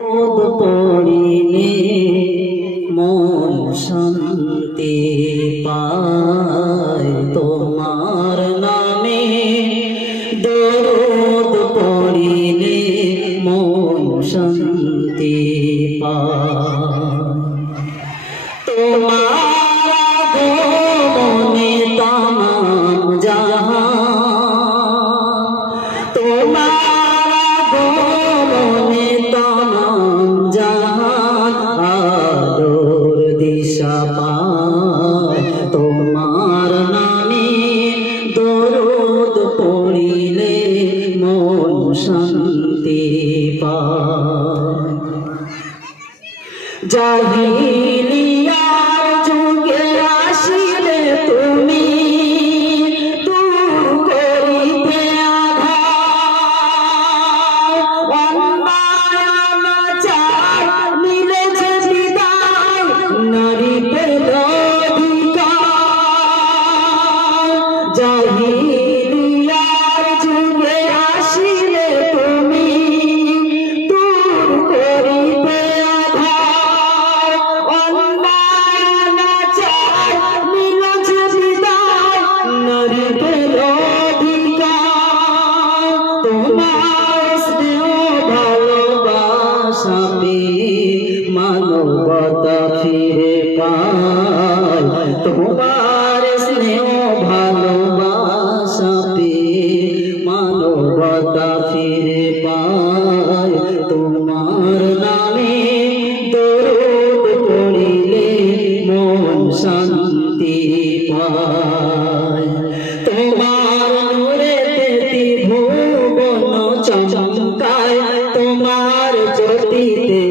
পড়িলে মন শান্তি পায় তোমার নামে দরুদ পড়িলে মন শান্তি পায় তোমার আগমনে তামাম জাহান তোমার আগমনে তামাম জাহান আলোর দিশা পায় তোমার নামে দরুদ পড়িলে মন শান্তি পায় জাহিলিয়ার যুগে আসিলে তুমি দূর করিতে আঘাত অন্যায় অনাচার মিলেছে বিদায় নারী পেল অধিকার জাহিলিয়ার যুগে আসিলে তুমি দূর করিতে মানবতা ফিরে পায় তোমার স্নেহ ভালোবাসা পেয়ে মানবতা ফিরে পায় তোমার নামে দরুদ পড়িলে মন শান্তি পায় তোমার নূরেতে ত্রিভুবন চমকায় তোমার জ্যোতিতে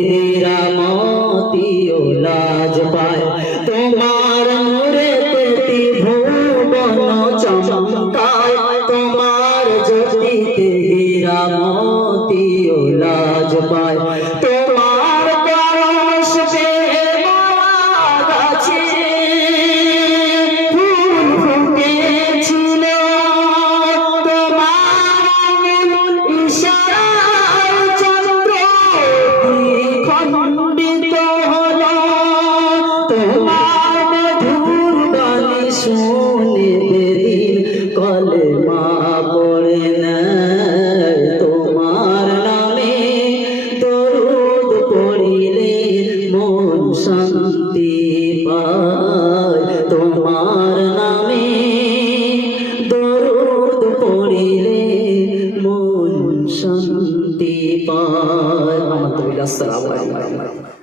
লাজ পায় তোমার নূরেতে ত্রিভুবন চমকায় তোমার জ্যোতিতে হীরা মোতি ও লাজ পায় তোমার পরশ পেয়ে মারা গাছে ফুল ফুটেছিল তোমার ইশারায় চন্দ্র খণ্ডিত তোমার মধুর বাণী শুনে বেদিন কলেমা পড়ে নেয় তোমার নামে দরুদ পড়িলে মন শান্তি পায় তোমার নামে দরুদ পড়িলে মন শান্তি পায়। আসসালামু আলাইকুম।